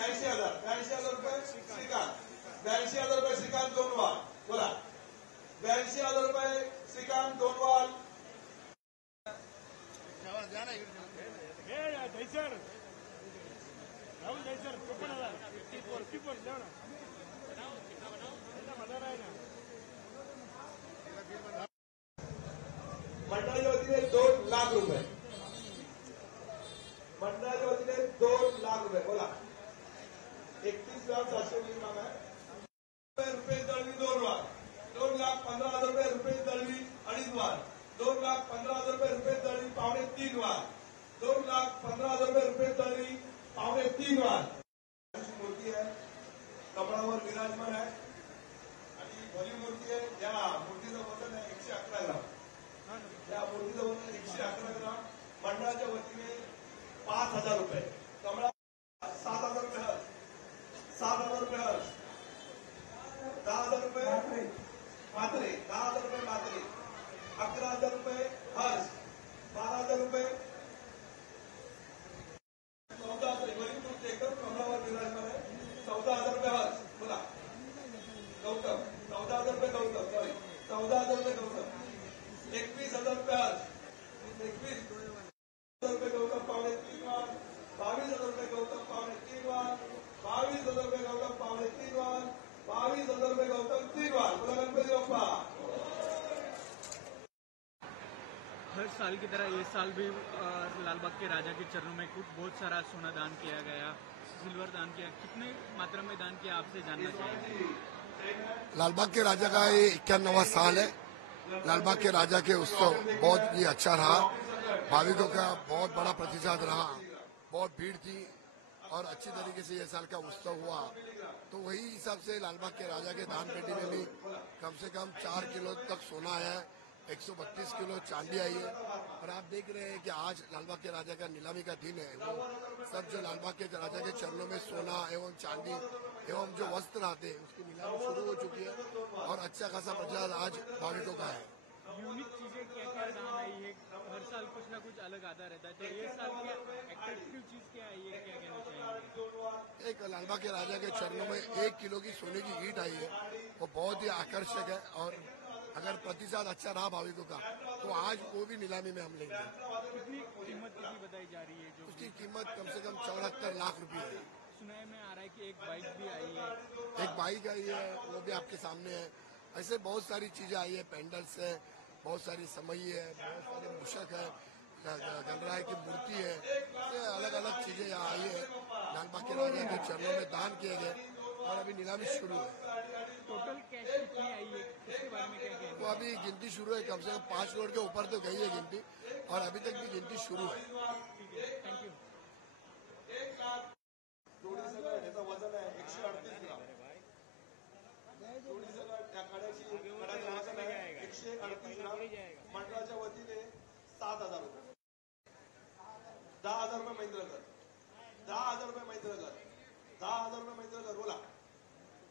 82,000 रुपये श्रीकांत, 82,000 रुपये श्रीकांत दोनवाल. बोला 82,000 रुपये श्रीकांत दोनवाल. मंडळाच्या वतीने 2 लाख रुपये. मंडळाच्या वतीने 2 लाख रुपये. बोला 31,700 मिलीग्राम आहे. रुपये दळवी 2 वार. 2,15,000 रुपये रुपये दळवी 2.5 वार. 2,15,000 रुपये रुपये दळवी 2.5 वार. 2,15,000 रुपये रुपये दळवी 2.5 वार. मूर्ती आहे कमळावर विराजमान आहे आणि भली मूर्ती आहे. या मूर्तीचं वजन आहे 111 ग्राम. या मूर्तीचं वजन 111 ग्राम. मंडळाच्या वतीने 5,000 रुपये. कमळा 7,000 रुपये हर्ष. 7,000 रुपये हर्ष. 10,000 रुपये मात्रे. 10,000 रुपये मात्रे. 11,000 रुपये हर्ष. 12,000 रुपये. 14,000 गरीब मूर्ती एकदम कमळावर विराजमान आहे. 14,000 रुपये हर्ष. बोला गौतम. 14,000 रुपये गौतम. सॉरी 14,000 रुपये गौतम. 21,000 रुपये हर्ष. 21,000 रुपये गौतम 2.5 वार. 22,000 रुपये गौतम 2.5 वार. 22,000 रुपये गौतम 2.5 वार. 22,000 रुपये गौतम 3 वार. बोला गणपति बप्पा. हर साल की तरह इस साल भी लालबाग के राजा के चरणों में बहुत सारा सोना दान किया गया, सिल्वर दान किया. कितने मात्रा में दान किया आपसे जानना चाहिए. लालबाग के राजा का ये 91वां साल है. लालबाग के राजा के उत्सव बहुत ही अच्छा रहा. भाविकों का बहुत बड़ा प्रतिसाद रहा. बहुत भीड़ थी और अच्छी तरीके से ये साल का उत्सव हुआ. तो वही हिसाब से लालबाग के राजा के दान पेटी में भी कम से कम 4 किलो तक सोना आया है. 132 किलो चांदी आई है. और आप देख रहे हैं कि आज लालबाग के राजा का नीलामी का दिन है. वो सब जो लालबाग के राजा के चरणों में सोना एवं चांदी एवं जो वस्त्र आते हैं उसकी नीलामी शुरू हो चुकी है और अच्छा खासा प्रतिसाद आज भाविकों का है. यूनिक चीजें क्या क्या दान आई है. हर साल कुछ ना कुछ अलग आता रहता है, तो ये साल क्या एट्रैक्टिव चीज क्या आई है, क्या कहना चाहिए. एक लालबाग के राजा के चरणों में 1 किलो की सोने की ईंट आई है. वो बहुत ही आकर्षक है और अगर प्रतिसाद अच्छा रहा भाविकों का तो आज वो भी नीलामी में हम लेंगे. कितनी कीमत कितनी बताई जा रही है. जो उसकी कीमत कम से कम 74 लाख रुपये है. सुनाई में आ रहा है कि एक बाइक भी आई है. एक बाइक आई है, वो भी आपके सामने है. ऐसे बहुत सारी चीजें आई है. पेंडल्स है, बहुत सारी समई है, बहुत सारे मूषक है, गणराय की मूर्ति है. ऐसे अलग अलग चीजें यहाँ आई है. लालबाग के राजा के चरणों में दान किए गए और अभी नीलामी शुरू है. टोटल कैश कितनी आई है इसके बारे में क्या कहना. तो अभी गिनती शुरू है. कम से कम 5 करोड़ के ऊपर तो गई है गिनती और अभी तक भी गिनती शुरू है. ठीक है, थैंक यू. जोडीचं वजन आहे 138 ग्राम. जोडीचं त्या कड्याचं वजन आहे 138 ग्राम. मंडळाच्या वतीने 7,000 रुपये. 10,000 रुपये महेंद्रकर. 10,000 रुपये महेंद्रकर. 10,000 रुपये महेंद्रकर. बोला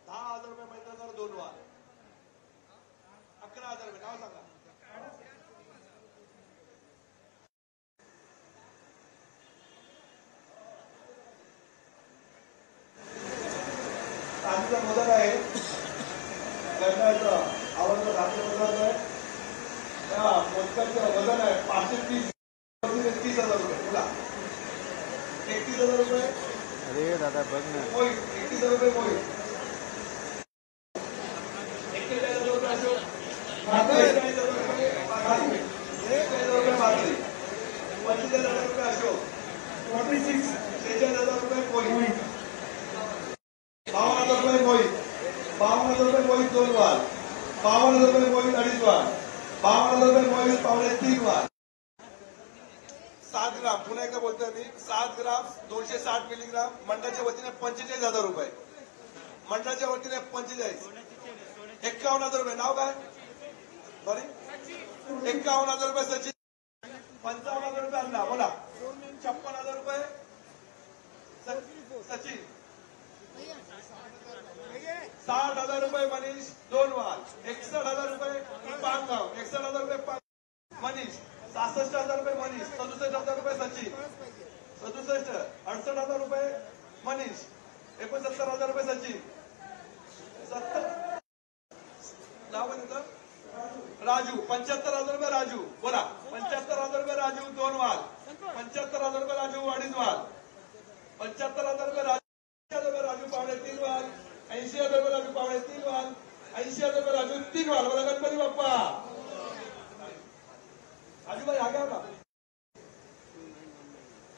10,000 रुपये महेंद्रकर 2 वार. 11,000 रुपये. नाव सांगा. चांदीचा मोदक आहे. गणरायाचं आवडतं धान्य मोदक आहे. त्या मोदकाचं वजन आहे 530. 30,000 रुपये. बोला 31,000 रुपये. अरे दादा बघ ना. मोहित 31,000 रुपये मोहित. 41,000 रुपये अशोक. 41,000 रुपये माधुरी. 41,000 रुपये माधुरी. 45,000 रुपये अशोक. 46,000 रुपये मोहित. 52,000 रुपये मोहित. 52,000 रुपये मोहित 2 वार. 52,000 रुपये मोहित 2.5 वार. 52,000 रुपये मोहित 3.5 वार. 7 ग्राम. पुन्हा एकदा बोलतोय मी. 7 ग्राम 260 मिलीग्राम. मंडळाच्या वतीने 45,000 रुपये. मंडळाच्या वतीने 45. 51,000 रुपये. नाव काय. सॉरी 51,000 रुपये सचिन. 55,000 रुपये अण्णा. बोला 56,000 रुपये सचिन. 60,000 रुपये मनीष 2 वार. 61,000 रुपये पानगाव. 61,000 रुपये मनीष. 66,000 रुपये मनीष. 67,000 रुपये सचिन. 67. 68,000 रुपये मनीष.